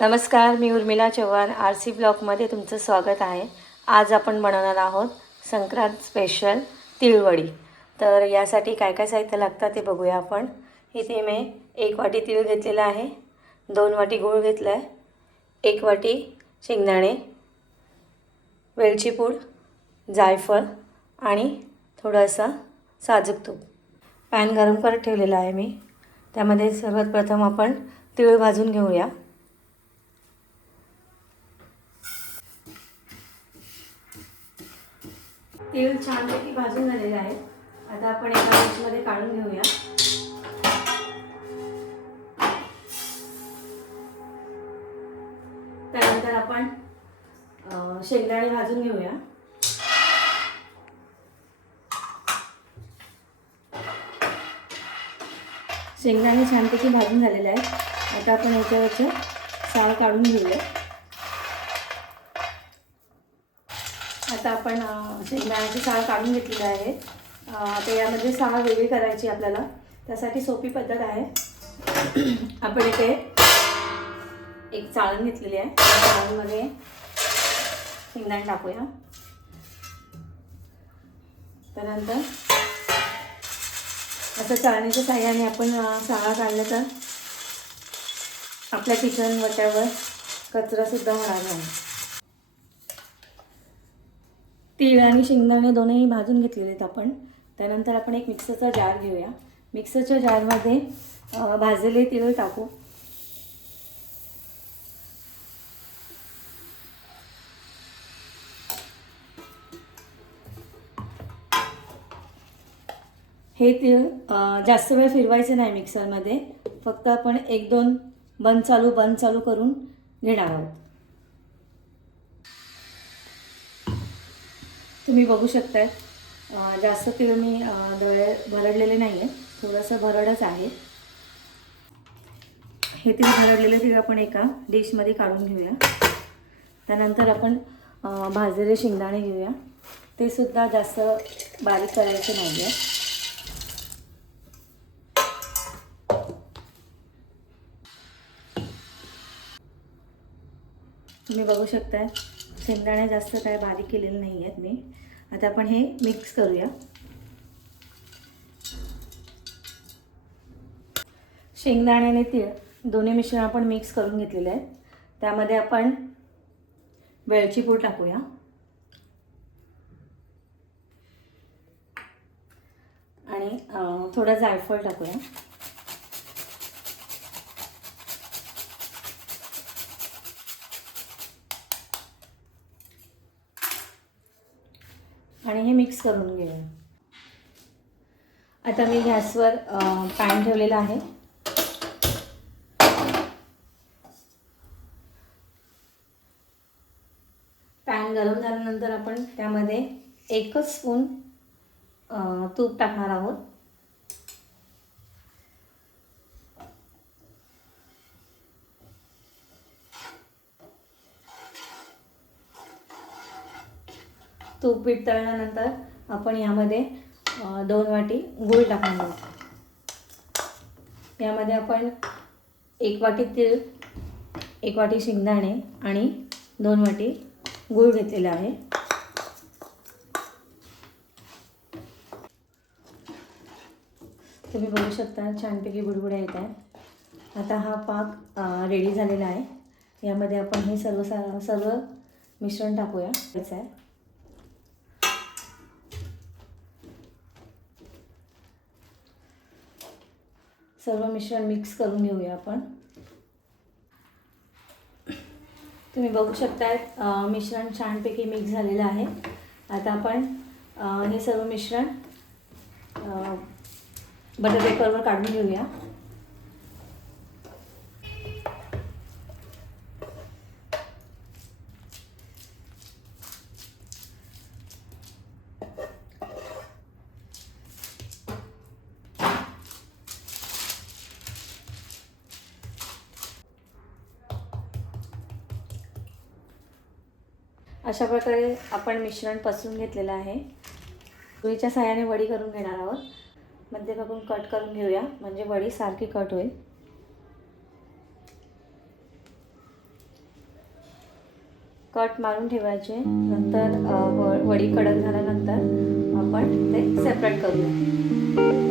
नमस्कार मी Urmila Chavan R C ब्लॉकमध्ये तुमचं स्वागत आहे. आज आपण बनवणार आहोत संक्रांत स्पेशल तिळवडी. तर यासाठी काय काय साहित्य लागतं ते बघूया आपण. इथे मी एक वाटी तीळ घेतलेला आहे दोन वाटी गूळ घेतला आहे एक वाटी शेंगदाणे वेलची पूड जायफळ आणि थोडंसं साजूक तूप. पॅन गरम करत ठेवलेला आहे मी. त्यामध्ये सर्वात प्रथम आपण तीळ भाजून घेऊया. तीळ छानपैकी भाजून झालेले आहेत आता आपण एका डिशमध्ये काढून घेऊया. त्यानंतर आपण शेंगदाणे भाजून घेऊया. शेंगदाणे छानपैकी भाजून झालेले आहेत. आता आपण याच्यावरचं साळ काढून घेऊया. आता आपण शेंगदाण्याची साळ काढून घेतलेली आहे अं, आता यामध्ये साळ वेगळी करायची आपल्याला. त्यासाठी सोपी पद्धत आहे. आपण इथे एक चाळण घेतलेली आहे. त्या चाळणमध्ये शेंगदाणे टाकूया. त्यानंतर आता चाळणीच्या साह्याने आपण साळा काढला तर आपल्या किचन वट्यावर कचरासुद्धा होणार नाही. तीळ आणि शेंगदाणे दोनही भाजून घेतलेले आहेत आपण. त्यानंतर आपण एक मिक्सरचा जार घेऊया. मिक्सरच्या जारमध्ये भाजलेले तीळ टाकू. हे तीळ जास्त वेळ फिरवायचं नाही मिक्सरमध्ये. फक्त आपण एक दोन बंद चालू बंद चालू करून घेणार आहोत. तुम्ही बघू शकताय. जास्त तेल मी डोळे भरडलेले नाही आहे थोडंसं भरडच आहे. हे तेल भरडलेले तेल आपण एका डिशमध्ये काढून घेऊया. त्यानंतर आपण भाजलेले शेंगदाणे घेऊया. ते सुद्धा जास्त बारीक करायचे नाही आहे तुम्ही बघू शकताय. शेंगदाणे जास्त काय बारीक केलेले नाही आहेत मी. आता आपण हे मिक्स करूया. शेंगदाणे आणि तीळ दोन्ही मिश्रण आपण मिक्स करून घेतलेले आहेत. त्यामध्ये आपण वेलची पूड टाकूया. आणि थोडं जायफळ टाकूया. आणि हे मिक्स करून घेऊया. आता मी गॅसवर पॅन ठेवलेला आहे. पॅन गरम झाल्यानंतर आपण त्यामध्ये एकच स्पून तूप टाकणार आहोत. तूप पीठ तळल्यानंतर आपण यामध्ये दोन वाटी गूळ टाकून आहोत यामध्ये आपण एक वाटी तीळ एक वाटी शेंगदाणे आणि दोन वाटी गूळ घेतलेला आहे. तुम्ही बघू शकता छानपैकी बुडबुड्या येत आहे आता हा पाक रेडी झालेला आहे. यामध्ये आपण हे सर्व सा सर्व मिश्रण टाकूया. आहे सर्व मिश्रण मिक्स करून घेऊया आपण. तुम्ही बघू शकता मिश्रण छानपैकी मिक्स झालेलं आहे. आता आपण हे सर्व मिश्रण बटर पेपरवर काढून घेऊया. अशा प्रकारे आपण मिश्रण पसरून घेतलेलं आहे. सुईच्या साह्याने वडी करून घेणार आहोत. मध्यभागून कट करून घेऊया. म्हणजे वडी सारखी कट होईल. कट मारून ठेवायचे. नंतर व- वडी कडक झाल्यानंतर आपण ते सेपरेट करूया.